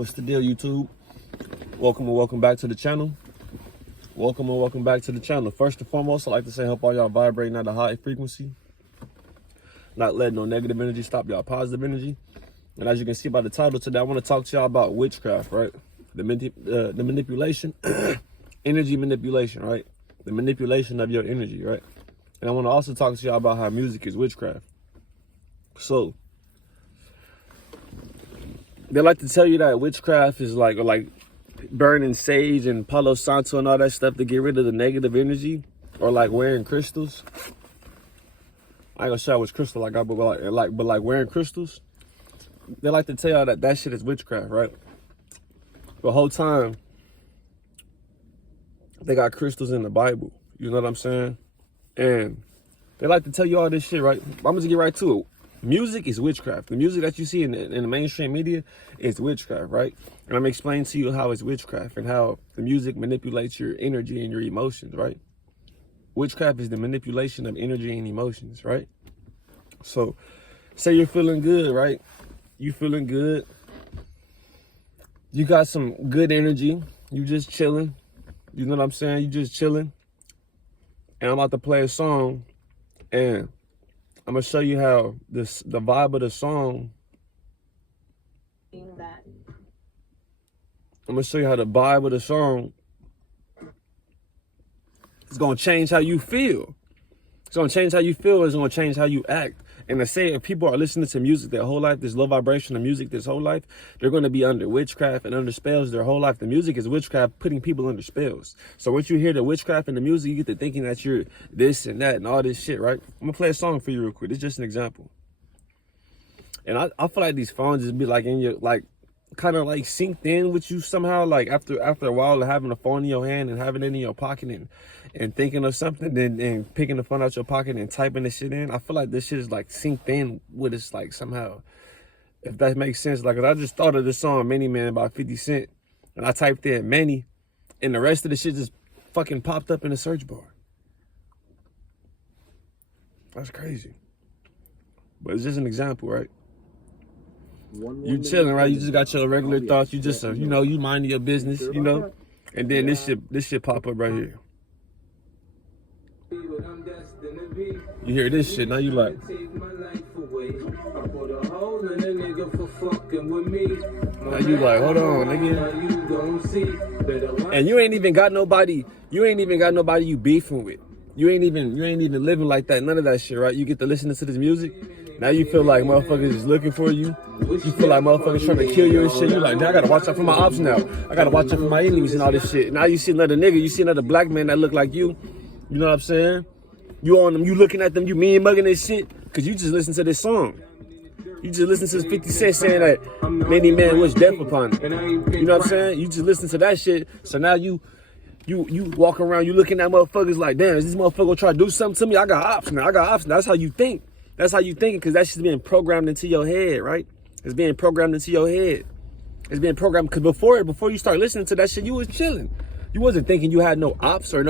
What's the deal, YouTube? Welcome and welcome back to the channel. Welcome and welcome back to the channel. First and foremost, I'd like to say help all y'all vibrating at a high frequency. Not letting no negative energy stop y'all positive energy. And as you can see by the title today, I want to talk to y'all about witchcraft, right? The manipulation, energy manipulation, right? The manipulation of your energy, right? And I want to also talk to y'all about how music is witchcraft. So, they like to tell you that witchcraft is like burning sage and Palo Santo and all that stuff to get rid of the negative energy, or like wearing crystals. I ain't gonna show you which crystal I got, but like wearing crystals. They like to tell y'all that shit is witchcraft, right? The whole time they got crystals in the Bible. You know what I'm saying? And they like to tell you all this shit, right? I'm gonna just get right to it. Music is witchcraft. The music that you see in the mainstream media is witchcraft, right? And I'm explaining to you how it's witchcraft and how the music manipulates your energy and your emotions, right? Witchcraft is the manipulation of energy and emotions, right? So, say you're feeling good, right? You feeling good. You got some good energy. You just chilling. You know what I'm saying? You just chilling. And I'm about to play a song, and I'm gonna show you how the vibe of the song. I'm gonna show you how the vibe of the song is gonna change how you feel. It's gonna change how you feel. It's gonna change how you act. And to say if people are listening to music their whole life, this low vibration of music this whole life, they're gonna be under witchcraft and under spells their whole life. The music is witchcraft, putting people under spells. So once you hear the witchcraft in the music, you get to thinking that you're this and that and all this shit, right? I'm gonna play a song for you real quick. It's just an example. And I feel like these phones just be like in your, like, kind of like synced in with you somehow, like after a while of having a phone in your hand and having it in your pocket and thinking of something and picking the phone out your pocket and typing the shit in. I feel like this shit is like synced in with us, like somehow, if that makes sense. Like, I just thought of this song Many Man by 50 Cent, and I typed in Many, and the rest of the shit just fucking popped up in the search bar. That's crazy. But it's just an example, right? You chilling, right? You just got your regular thoughts. You just, you know, you minding your business, you know? And then this shit pop up right here. You hear this shit, now you like. Now you like, hold on, nigga. And you ain't even got nobody you beefing with. You ain't even living like that, none of that shit, right? You get to listen to this music. Now you feel like motherfuckers is looking for you. You feel like motherfuckers trying to kill you and shit. You like, I gotta watch out for my ops now. I gotta watch out for my enemies and all this shit. Now you see another nigga, you see another black man that look like you. You know what I'm saying? You on them, you looking at them, you mean mugging this shit, cause you just listen to this song. You just listen to this 50 Cent saying that many men wish death upon him. You know what I'm saying? You just listen to that shit. So now you walk around, you looking at motherfuckers like, damn, is this motherfucker gonna try to do something to me? I got ops now. I got ops now. That's how you think. That's how you think, because that shit's being programmed into your head, right? It's being programmed into your head. It's being programmed, because before you start listening to that shit, you was chilling. You wasn't thinking you had no ops or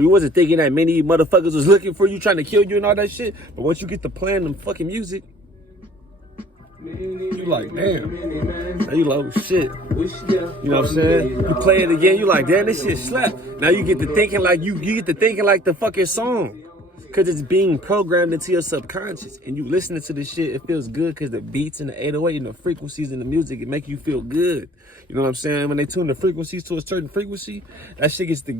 you wasn't thinking that many motherfuckers was looking for you, trying to kill you and all that shit. But once you get to playing them fucking music, you like, damn. Now you like, oh shit. You know what I'm saying? You play it again, you like, damn, this shit slap. Now you get to thinking like you get to thinking like the fucking song. Cause it's being programmed into your subconscious, and you listening to this shit, it feels good because the beats and the 808 and the frequencies in the music, it make you feel good. You know what I'm saying? When they tune the frequencies to a certain frequency, that shit gets to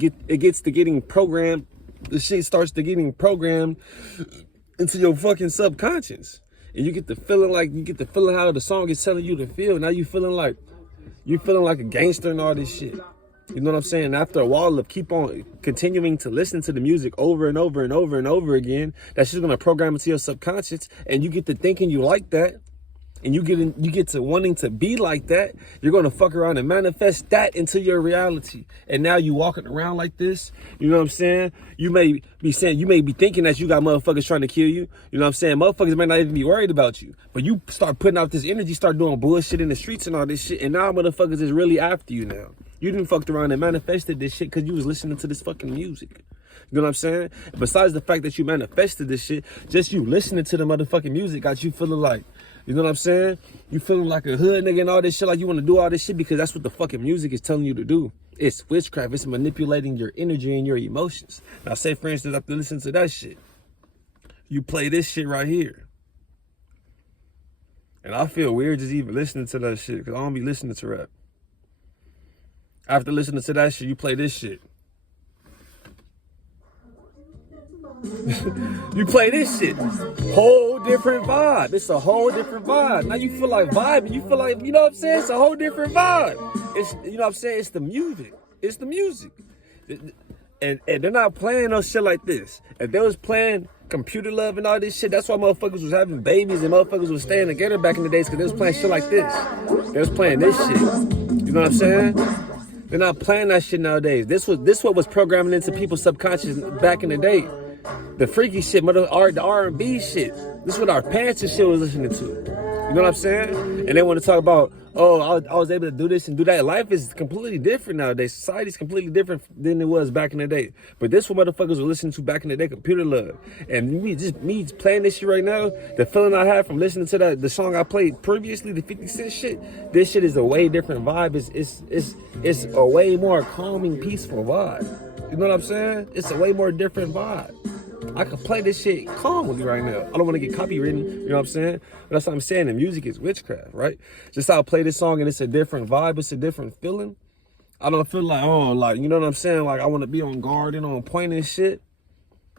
getting programmed. The shit starts to getting programmed into your fucking subconscious, and you get the feeling how the song is telling you to feel. Now you feeling like a gangster and all this shit. You know what I'm saying? After a while of keep on continuing to listen to the music over and over and over and over again, that's just gonna program into your subconscious, and you get to thinking you like that, and you get to wanting to be like that. You're gonna fuck around and manifest that into your reality. And now you walking around like this. You know what I'm saying? You may be thinking that you got motherfuckers trying to kill you. You know what I'm saying? Motherfuckers may not even be worried about you, but you start putting out this energy, start doing bullshit in the streets and all this shit, and now motherfuckers is really after you now. You didn't fucked around and manifested this shit because you was listening to this fucking music. You know what I'm saying? Besides the fact that you manifested this shit, just you listening to the motherfucking music got you feeling like, you know what I'm saying? You feeling like a hood nigga and all this shit, like you want to do all this shit because that's what the fucking music is telling you to do. It's witchcraft. It's manipulating your energy and your emotions. Now, say, for instance, after listening to that shit, you play this shit right here. And I feel weird just even listening to that shit because I don't be listening to rap. After listening to that shit, you play this shit. You play this shit. Whole different vibe. It's a whole different vibe. Now you feel like vibing. You feel like, you know what I'm saying? It's a whole different vibe. It's, you know what I'm saying? It's the music. It's the music. And they're not playing no shit like this. If they was playing Computer Love and all this shit, that's why motherfuckers was having babies and motherfuckers was staying together back in the days because they was playing shit like this. They was playing this shit. You know what I'm saying? They're not playing that shit nowadays. This what was programming into people's subconscious back in the day. The freaky shit, the R&B shit. This is what our parents and shit was listening to. You know what I'm saying? And they want to talk about, oh, I was able to do this and do that. Life is completely different nowadays. Society's completely different than it was back in the day. But this what motherfuckers were listening to back in the day, Computer Love. And me playing this shit right now, the feeling I had from listening to the song I played previously, the 50 Cent shit, this shit is a way different vibe. It's a way more calming, peaceful vibe. You know what I'm saying? It's a way more different vibe. I can play this shit calmly right now. I don't want to get copywritten, you know what I'm saying? But that's what I'm saying. The music is witchcraft, right? Just how I play this song and it's a different vibe, it's a different feeling. I don't feel like, oh, like, you know what I'm saying? Like I want to be on guard and on point and shit.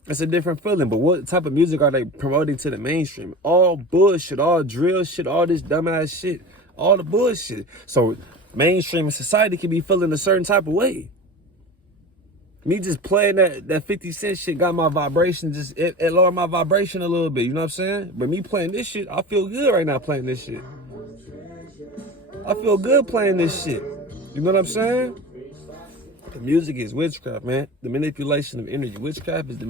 It's a different feeling. But what type of music are they promoting to the mainstream? All bullshit, all drill shit, all this dumbass shit, all the bullshit. So mainstream society can be feeling a certain type of way. Me just playing that 50 Cent shit got my vibration, it lowered my vibration a little bit, you know what I'm saying? But me playing this shit, I feel good right now playing this shit. I feel good playing this shit. You know what I'm saying? The music is witchcraft, man. The manipulation of energy. Witchcraft is the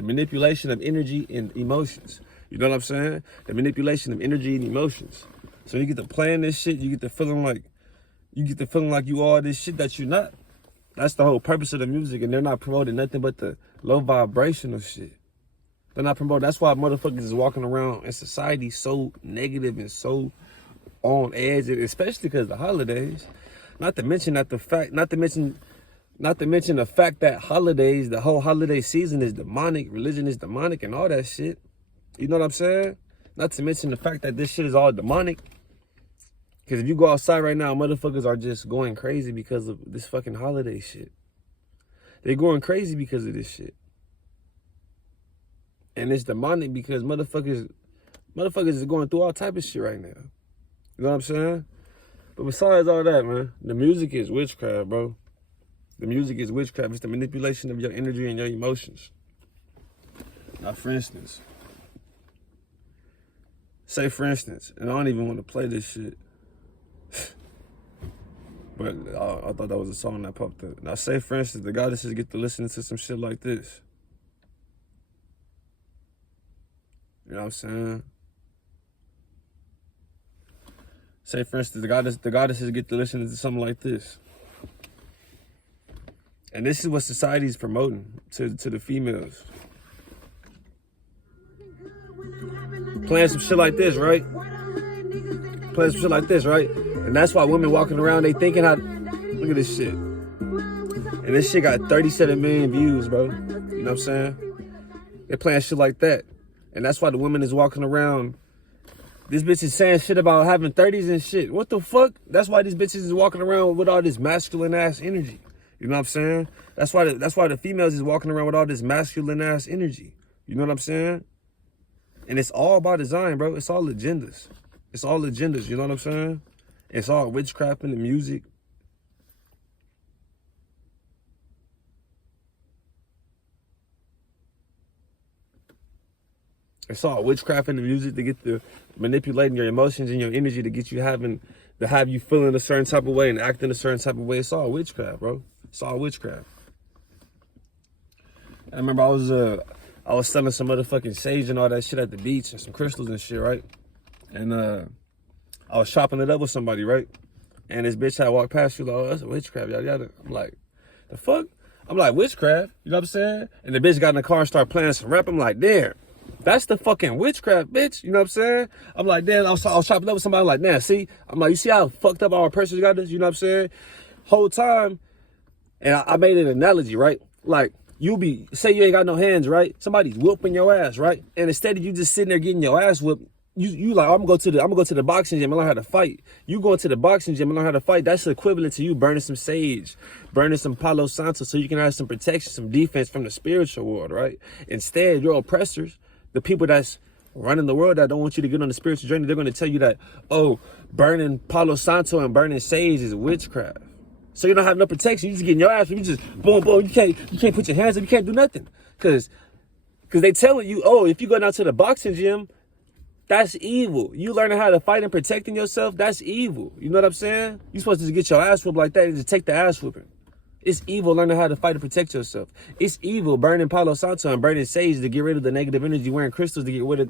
manipulation of energy and emotions. You know what I'm saying? The manipulation of energy and emotions. So you get to playing this shit, you get to feeling like you all this shit that you're not. That's the whole purpose of the music, and they're not promoting nothing but the low vibrational shit. They're not promoting. That's why motherfuckers is walking around in society so negative and so on edge, especially because of the holidays. Not to mention the fact that holidays, the whole holiday season is demonic, religion is demonic, and all that shit. You know what I'm saying? Not to mention the fact that this shit is all demonic. Because if you go outside right now, motherfuckers are just going crazy because of this fucking holiday shit. They're going crazy because of this shit. And it's demonic because motherfuckers is going through all type of shit right now. You know what I'm saying? But besides all that, man, the music is witchcraft, bro. The music is witchcraft. It's the manipulation of your energy and your emotions. Now, for instance, and I don't even want to play this shit. But I thought that was a song that popped up. Now, say, for instance, the goddesses get to listen to some shit like this. You know what I'm saying? Say, for instance, the goddesses get to listen to something like this. And this is what society's promoting to the females. Playing some shit like this, right? Playing some shit like this, right? And that's why women walking around, they thinking how, look at this shit. And this shit got 37 million views, bro. You know what I'm saying? They're playing shit like that. And that's why the women is walking around. This bitch is saying shit about having 30s and shit. What the fuck? That's why these bitches is walking around with all this masculine ass energy. You know what I'm saying? That's why the females is walking around with all this masculine ass energy. You know what I'm saying? And it's all by design, bro. It's all agendas. It's all agendas, you know what I'm saying? It's all witchcraft in the music. It's all witchcraft in the music to get the manipulating your emotions and your energy to get you to have you feeling a certain type of way and acting a certain type of way. It's all witchcraft, bro. It's all witchcraft. I remember I was selling some motherfucking sage and all that shit at the beach and some crystals and shit, right? And I was chopping it up with somebody, right? And this bitch had walked past, she was like, oh, that's a witchcraft, yada yada. I'm like, the fuck? I'm like, witchcraft? You know what I'm saying? And the bitch got in the car and started playing some rap. I'm like, damn. That's the fucking witchcraft, bitch. You know what I'm saying? I'm like, damn, I was chopping up with somebody like, damn, see? I'm like, you see how fucked up our persons got this? You know what I'm saying? Whole time, and I made an analogy, right? Like, say you ain't got no hands, right? Somebody's whooping your ass, right? And instead of you just sitting there getting your ass whooped, you like, I'm gonna go to the boxing gym and learn how to fight. You going to the boxing gym and learn how to fight. That's equivalent to you burning some sage, burning some Palo Santo, so you can have some protection, some defense from the spiritual world, right? Instead, your oppressors, the people that's running the world that don't want you to get on the spiritual journey, they're gonna tell you that, oh, burning Palo Santo and burning sage is witchcraft. So you don't have no protection. You just getting your ass, you just boom, boom. You can't put your hands up. You can't do nothing, cause they telling you, oh, if you go down to the boxing gym, that's evil. You learning how to fight and protecting yourself, that's evil. You know what I'm saying? You supposed to get your ass whooped like that and just take the ass whooping. It's evil learning how to fight and protect yourself. It's evil burning Palo Santo and burning sage to get rid of the negative energy, wearing crystals to get rid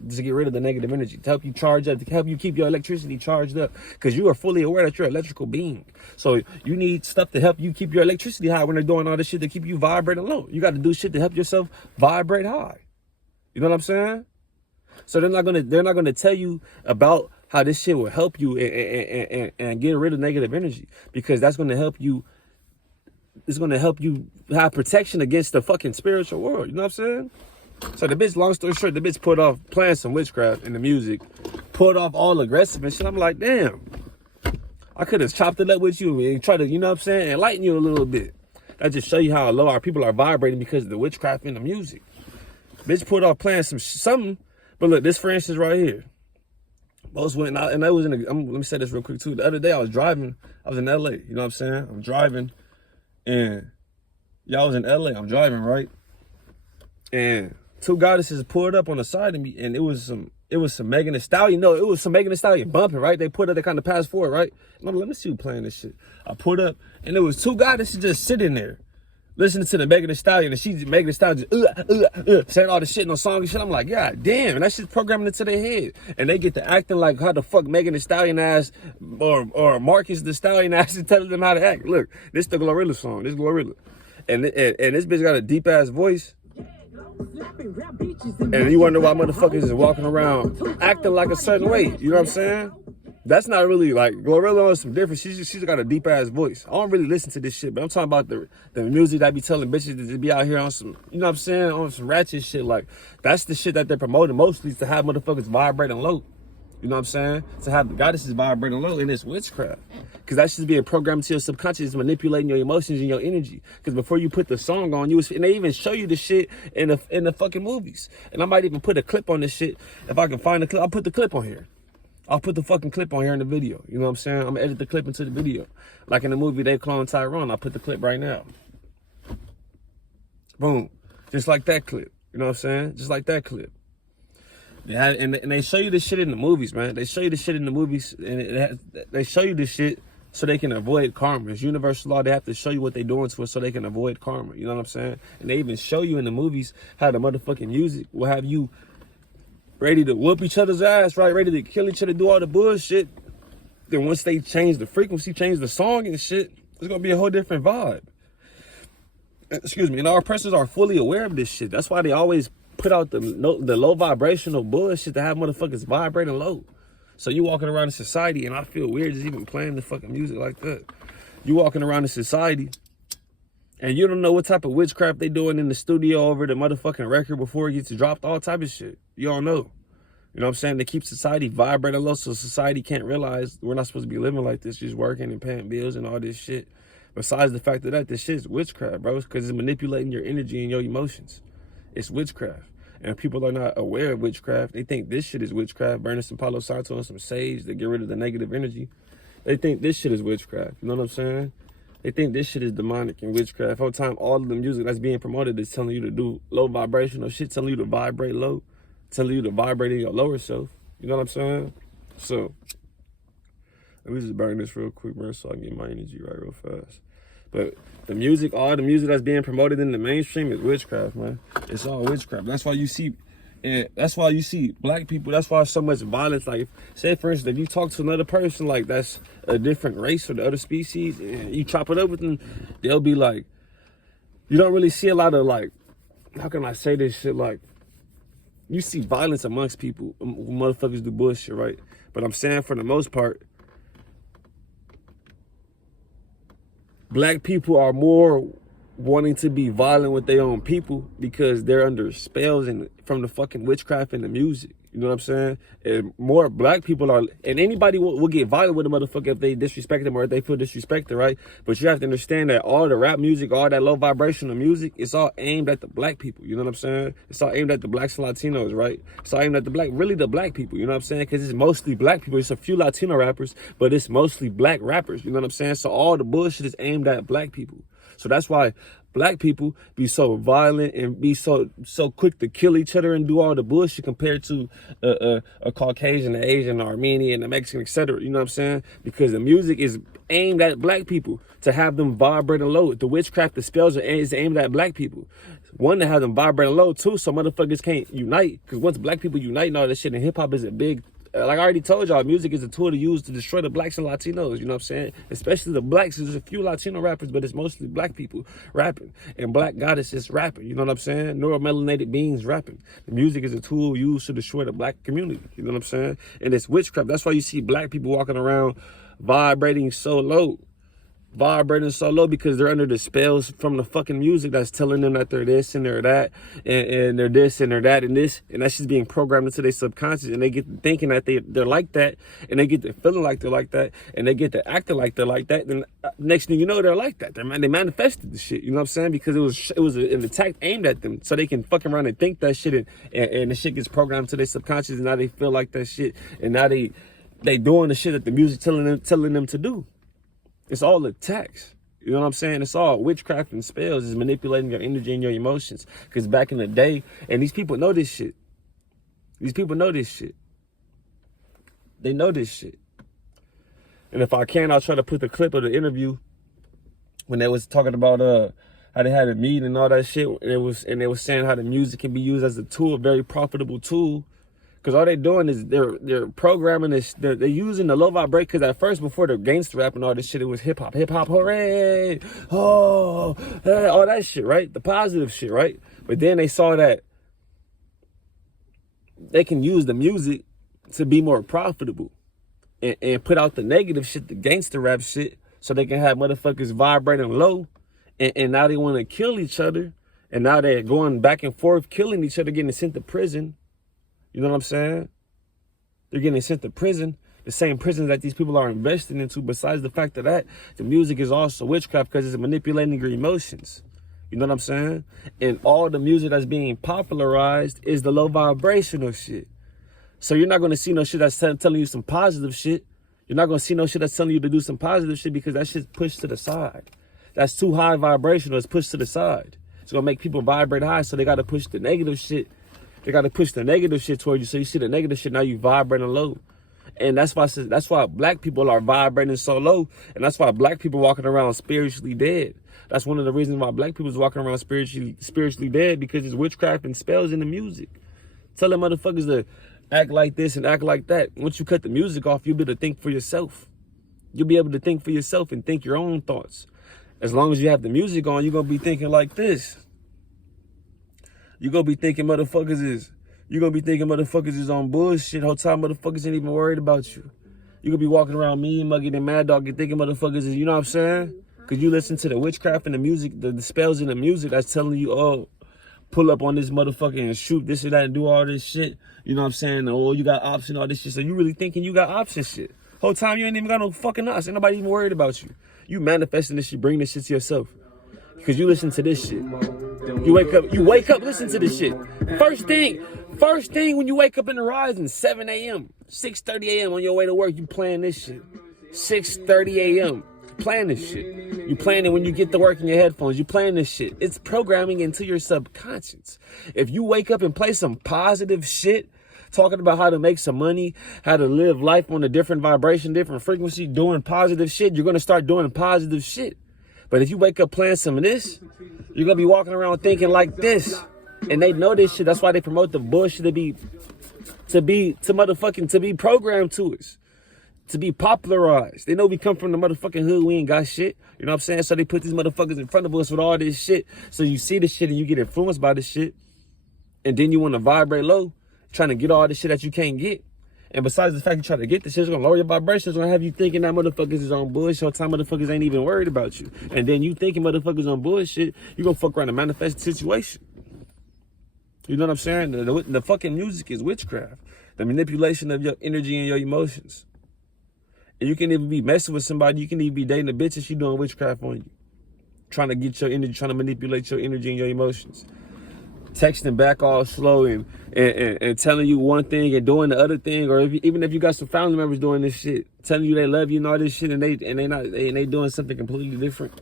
of the negative energy, to help you charge up, to help you keep your electricity charged up, because you are fully aware that you're an electrical being. So you need stuff to help you keep your electricity high when they're doing all this shit to keep you vibrating low. You got to do shit to help yourself vibrate high. You know what I'm saying? So they're not gonna tell you about how this shit will help you and get rid of negative energy, because that's gonna help you. It's gonna help you have protection against the fucking spiritual world. You know what I'm saying? So the bitch, long story short, the bitch put off playing some witchcraft in the music, put off all aggressive and shit. I'm like, damn, I could have chopped it up with you and try to, you know what I'm saying, enlighten you a little bit. That just show you how low our people are vibrating because of the witchcraft in the music. Bitch put off playing something. But look, this for instance right here. Most went out, and I was let me say this real quick too. The other day I was driving, I was in LA, you know what I'm saying? I'm driving, and y'all was in LA, I'm driving, right? And two goddesses pulled up on the side of me, and it was some Megan Thee Stallion. No, it was some Megan Thee Stallion bumping, right? They put up, they kind of passed forward, right? And I'm like, let me see who playing this shit. I pulled up, and there was two goddesses just sitting there, listening to the Megan Thee Stallion, and Megan Thee Stallion just saying all the shit in the song and shit. I'm like, God damn, and that shit's programming into their head. And they get to acting like how the fuck Megan Thee Stallion ass or Marcus the Stallion ass is telling them how to act. Look, this the Glorilla song. This Glorilla. And this bitch got a deep ass voice. And you wonder why motherfuckers is walking around acting like a certain way. You know what I'm saying? That's not really like Glorilla on some different. She's got a deep ass voice. I don't really listen to this shit, but I'm talking about the music that be telling bitches to be out here on some, you know what I'm saying, on some ratchet shit. Like, that's the shit that they're promoting mostly, is to have motherfuckers vibrating low. You know what I'm saying? To have the goddesses vibrating low, and it's witchcraft. Because that's just being programmed to your subconscious, manipulating your emotions and your energy. Because before you put the song on, and they even show you the shit in the fucking movies. And I might even put a clip on this shit. If I can find the clip, I'll put the clip on here. I'll put the fucking clip on here in the video. You know what I'm saying? I'm gonna edit the clip into the video. Like in the movie, they clone Tyrone. I'll put the clip right now. Boom. Just like that clip. You know what I'm saying? Just like that clip. And they show you this shit in the movies, man. They show you this shit in the movies, and they show you this shit so they can avoid karma. It's universal law. They have to show you what they're doing to us so they can avoid karma. You know what I'm saying? And they even show you in the movies how the motherfucking music will have you ready to whoop each other's ass, right? Ready to kill each other, do all the bullshit. Then once they change the frequency, change the song and shit, it's gonna be a whole different vibe. Excuse me. And our oppressors are fully aware of this shit. That's why they always put out the low vibrational bullshit to have motherfuckers vibrating low. So you walking around in society, and I feel weird just even playing the fucking music like that. You walking around in society, and you don't know what type of witchcraft they doing in the studio over the motherfucking record before it gets dropped, all type of shit. You all know. You know what I'm saying? They keep society vibrating low so society can't realize we're not supposed to be living like this, just working and paying bills and all this shit. Besides the fact that this shit's witchcraft, bro, because it's manipulating your energy and your emotions. It's witchcraft. And people are not aware of witchcraft. They think this shit is witchcraft, burning some Palo Santo and some sage to get rid of the negative energy. They think this shit is witchcraft. You know what I'm saying? They think this shit is demonic and witchcraft. All the time, all of the music that's being promoted is telling you to do low vibrational shit, telling you to vibrate low, telling you to vibrate in your lower self. You know what I'm saying? So, let me just burn this real quick, man, so I can get my energy right real fast. But the music, all the music that's being promoted in the mainstream is witchcraft, man. It's all witchcraft. That's why you see, and that's why you see black people, that's why so much violence. Like, say for instance, if you talk to another person like that's a different race or the other species, and you chop it up with them, they'll be like, you don't really see a lot of like, how can I say this shit, like You see violence amongst people when motherfuckers do bullshit, right? But I'm saying for the most part, black people are more wanting to be violent with their own people because they're under spells and from the fucking witchcraft and the music. You know what I'm saying? And more black people are, and anybody will get violent with a motherfucker if they disrespect them or if they feel disrespected, right? But you have to understand that all the rap music, all that low vibrational music, it's all aimed at the black people. You know what I'm saying? It's all aimed at the blacks and Latinos, right? It's all aimed at the the black people. You know what I'm saying? Because it's mostly black people. It's a few Latino rappers, but it's mostly black rappers. You know what I'm saying? So all the bullshit is aimed at black people. So that's why black people be so violent and be so quick to kill each other and do all the bullshit compared to a Caucasian, an Asian, an Armenian, a Mexican, etc. You know what I'm saying? Because the music is aimed at black people to have them vibrating low. The witchcraft, the spells is aimed at black people. One, to have them vibrating low too, so motherfuckers can't unite. Because once black people unite and all that shit, and hip hop is a big, like I already told y'all, music is a tool to use to destroy the blacks and Latinos, you know what I'm saying? Especially the blacks. There's a few Latino rappers, but it's mostly black people rapping. And black goddesses rapping, you know what I'm saying? Neuromelanated beings rapping. The music is a tool used to destroy the black community, you know what I'm saying? And it's witchcraft. That's why you see black people walking around vibrating so low. Because they're under the spells from the fucking music that's telling them that they're this and they're that and they're this and they're that and this, and that's just being programmed into their subconscious, and they get thinking that they're like that, and they get to feeling like they're like that, and they get to acting like they're like that. Then next thing you know, they're like that. They manifested the shit, you know what I'm saying? Because it was an attack aimed at them, so they can fucking around and think that shit, and the shit gets programmed to their subconscious, and now they feel like that shit, and now they doing the shit that the music telling them to do. It's all attacks. You know what I'm saying? It's all witchcraft and spells. It's manipulating your energy and your emotions. Because back in the day, and these people know this shit. These people know this shit. They know this shit. And if I can, I'll try to put the clip of the interview when they was talking about how they had a meeting and all that shit. And they was saying how the music can be used as a tool, a very profitable tool. Because all they're doing is they're programming this, they're using the low vibrate. Because at first, before the gangster rap and all this shit, it was hip hop, hooray, oh, hey, all that shit, right? The positive shit, right? But then they saw that they can use the music to be more profitable and put out the negative shit, the gangster rap shit, so they can have motherfuckers vibrating low. And now they want to kill each other. And now they're going back and forth, killing each other, getting sent to prison. You know what I'm saying? They're getting sent to prison, the same prison that these people are investing into. Besides the fact that the music is also witchcraft because it's manipulating your emotions. You know what I'm saying? And all the music that's being popularized is the low vibrational shit. So you're not going to see no shit that's telling you some positive shit. You're not going to see no shit that's telling you to do some positive shit because that shit's pushed to the side. That's too high vibrational. It's pushed to the side. It's going to make people vibrate high, so they got to push the negative shit. They got to push the negative shit towards you. So you see the negative shit, now you vibrating low. And that's why black people are vibrating so low. And that's why black people walking around spiritually dead. That's one of the reasons why black people is walking around spiritually dead, because it's witchcraft and spells in the music. Tell them motherfuckers to act like this and act like that. Once you cut the music off, you'll be able to think for yourself. You'll be able to think for yourself and think your own thoughts. As long as you have the music on, you're going to be thinking like this. You're going to be thinking motherfuckers is on bullshit. Whole time motherfuckers ain't even worried about you. You're going to be walking around mean, mugging, and mad dog and thinking motherfuckers is, you know what I'm saying? Because you listen to the witchcraft and the music, the spells in the music that's telling you, oh, pull up on this motherfucker and shoot this or that and do all this shit. You know what I'm saying? Oh, you got ops and all this shit. So you really thinking you got ops and shit. Whole time you ain't even got no fucking ops. Ain't nobody even worried about you. You manifesting this shit, bring this shit to yourself. Because you listen to this shit. You wake up, listen to this shit. First thing when you wake up in the rising, 7 a.m., 6:30 a.m. on your way to work, you playing this shit. 6:30 a.m. playing this shit. You playing it when you get to work in your headphones. You playing this shit. It's programming into your subconscious. If you wake up and play some positive shit, talking about how to make some money, how to live life on a different vibration, different frequency, doing positive shit, you're going to start doing positive shit. But if you wake up playing some of this, you're going to be walking around thinking like this. And they know this shit. That's why they promote the bullshit to be programmed to us. To be popularized. They know we come from the motherfucking hood. We ain't got shit. You know what I'm saying? So they put these motherfuckers in front of us with all this shit. So you see this shit and you get influenced by this shit. And then you want to vibrate low, trying to get all the shit that you can't get. And besides the fact you try to get this shit, it's gonna lower your vibrations, it's gonna have you thinking that motherfuckers is on bullshit, or time motherfuckers ain't even worried about you. And then you thinking motherfuckers on bullshit, you gonna fuck around and manifest the situation. You know what I'm saying? The fucking music is witchcraft. The manipulation of your energy and your emotions. And you can even be messing with somebody, you can even be dating a bitch and she doing witchcraft on you. Trying to get your energy, trying to manipulate your energy and your emotions. Texting back all slow and telling you one thing and doing the other thing, or even if you got some family members doing this shit, telling you they love you and all this shit, and they doing something completely different,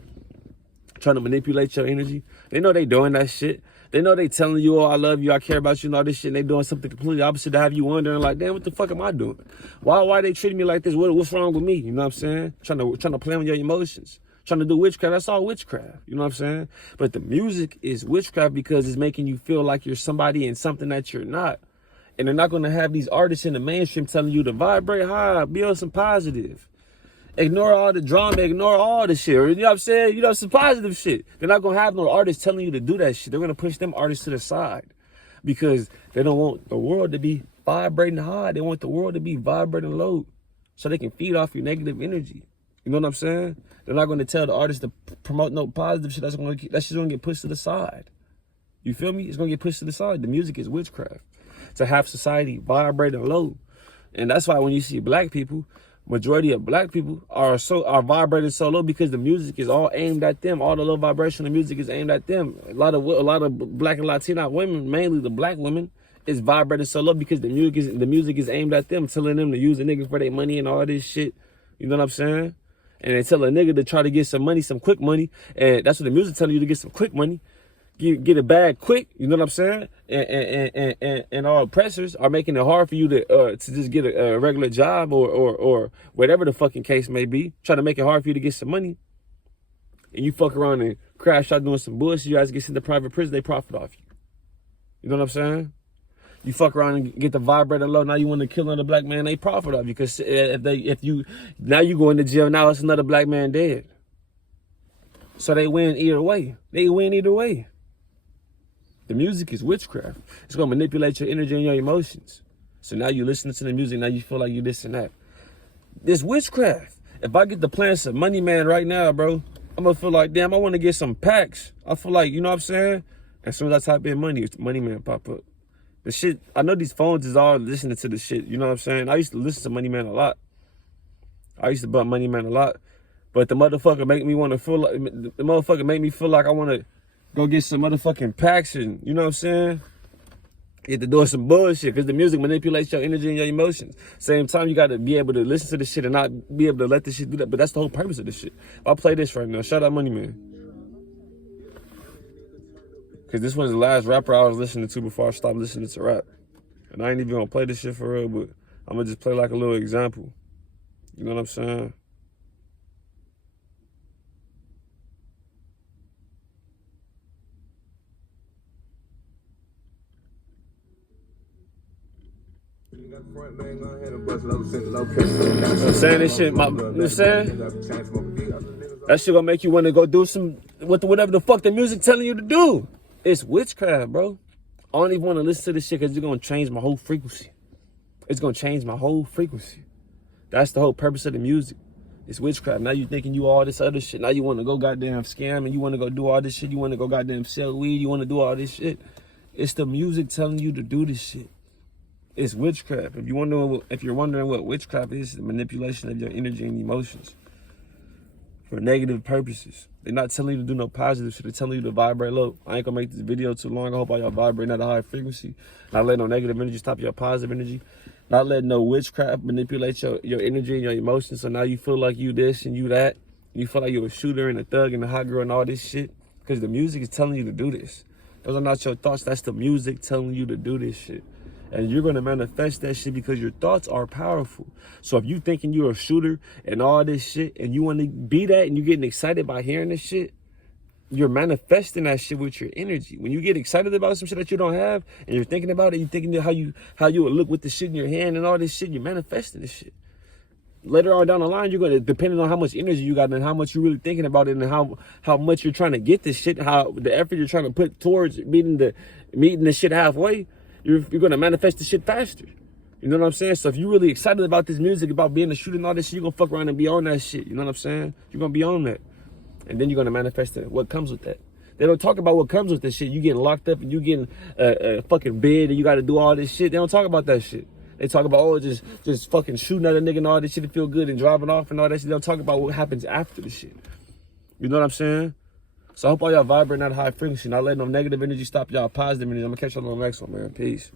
trying to manipulate your energy. They know they doing that shit. They know they telling you, oh, I love you, I care about you and all this shit, and they doing something completely opposite to have you wondering like, damn, what the fuck am I doing? Why they treating me like this? What's wrong with me? You know what I'm saying? Trying to play on your emotions. Trying to do witchcraft, that's all witchcraft. You know what I'm saying? But the music is witchcraft because it's making you feel like you're somebody and something that you're not. And they're not going to have these artists in the mainstream telling you to vibrate high, be on some positive. Ignore all the drama, ignore all the shit. Or, you know what I'm saying? You know, some positive shit. They're not going to have no artists telling you to do that shit. They're going to push them artists to the side because they don't want the world to be vibrating high. They want the world to be vibrating low so they can feed off your negative energy. You know what I'm saying? They're not going to tell the artist to promote no positive shit. That's just going to get pushed to the side. You feel me? It's going to get pushed to the side. The music is witchcraft. To have society vibrating low. And that's why when you see black people, majority of black people are vibrating so low because the music is all aimed at them. All the low vibration of music is aimed at them. A lot of black and Latina women, mainly the black women, is vibrating so low because the music is aimed at them, telling them to use a nigga for their money and all this shit. You know what I'm saying? And they tell a nigga to try to get some money, some quick money. And that's what the music telling you, to get some quick money. Get a bag quick, you know what I'm saying? And our oppressors are making it hard for you to just get a regular job or whatever the fucking case may be. Trying to make it hard for you to get some money. And you fuck around and crash out doing some bullshit. You guys get sent to private prison, they profit off you. You know what I'm saying? You fuck around and get the vibrator low. Now you want to kill another black man, they profit off you. Because now you go into jail, now it's another black man dead. So they win either way. They win either way. The music is witchcraft. It's going to manipulate your energy and your emotions. So now you listen to the music, now you feel like you this and that. This witchcraft. If I get the plan some money man right now, bro, I'm going to feel like, damn, I want to get some packs. I feel like, you know what I'm saying? As soon as I type in money, money man pop up. The shit, I know these phones is all listening to the shit, you know what I'm saying? I used to listen to Money Man a lot. I used to bump Money Man a lot. But the motherfucker make me want to feel like, the motherfucker make me feel like I want to go get some motherfucking packs and, you know what I'm saying? Get to doing some bullshit because the music manipulates your energy and your emotions. Same time, you got to be able to listen to this shit and not be able to let this shit do that. But that's the whole purpose of this shit. I'll play this right now. Shout out Money Man. Because this was the last rapper I was listening to before I stopped listening to rap. And I ain't even going to play this shit for real, but I'm going to just play like a little example. You know what I'm saying? I'm saying this shit, you know what I'm saying? That shit gonna make you want to go do some, whatever the fuck the music telling you to do. It's witchcraft, bro. I don't even want to listen to this shit because it's going to change my whole frequency. It's going to change my whole frequency. That's the whole purpose of the music. It's witchcraft. Now you thinking you all this other shit. Now you want to go goddamn scam and you want to go do all this shit. You want to go goddamn sell weed. You want to do all this shit. It's the music telling you to do this shit. It's witchcraft. If you're wondering what witchcraft is, it's the manipulation of your energy and emotions for negative purposes. They're not telling you to do no positive shit. They're telling you to vibrate low. I ain't gonna make this video too long. I hope all y'all vibrating at a high frequency. Not letting no negative energy stop your positive energy. Not letting no witchcraft manipulate your energy and your emotions. So now you feel like you this and you that. You feel like you're a shooter and a thug and a hot girl and all this shit. Because the music is telling you to do this. Those are not your thoughts. That's the music telling you to do this shit. And you're going to manifest that shit because your thoughts are powerful. So if you thinking you're a shooter and all this shit and you want to be that and you're getting excited by hearing this shit, you're manifesting that shit with your energy. When you get excited about some shit that you don't have and you're thinking about it, you're thinking how you would look with the shit in your hand and all this shit, you're manifesting this shit. later on down the line, you're gonna, depending on how much energy you got and how much you're really thinking about it and how much you're trying to get this shit, how the effort you're trying to put towards meeting the shit halfway, you're gonna manifest the shit faster. You know what I'm saying? So if you're really excited about this music, about being a shooter and all this shit, you're gonna fuck around and be on that shit. You know what I'm saying? You're gonna be on that. And then you're gonna manifest it, what comes with that. They don't talk about what comes with this shit. You getting locked up and you getting a fucking bed and you gotta do all this shit. They don't talk about that shit. They talk about, oh, just fucking shooting at a nigga and all this shit to feel good and driving off and all that shit. They don't talk about what happens after the shit. You know what I'm saying? So I hope all y'all vibrating at high frequency, not letting no negative energy stop y'all positive energy. I'm gonna catch y'all on the next one, man. Peace.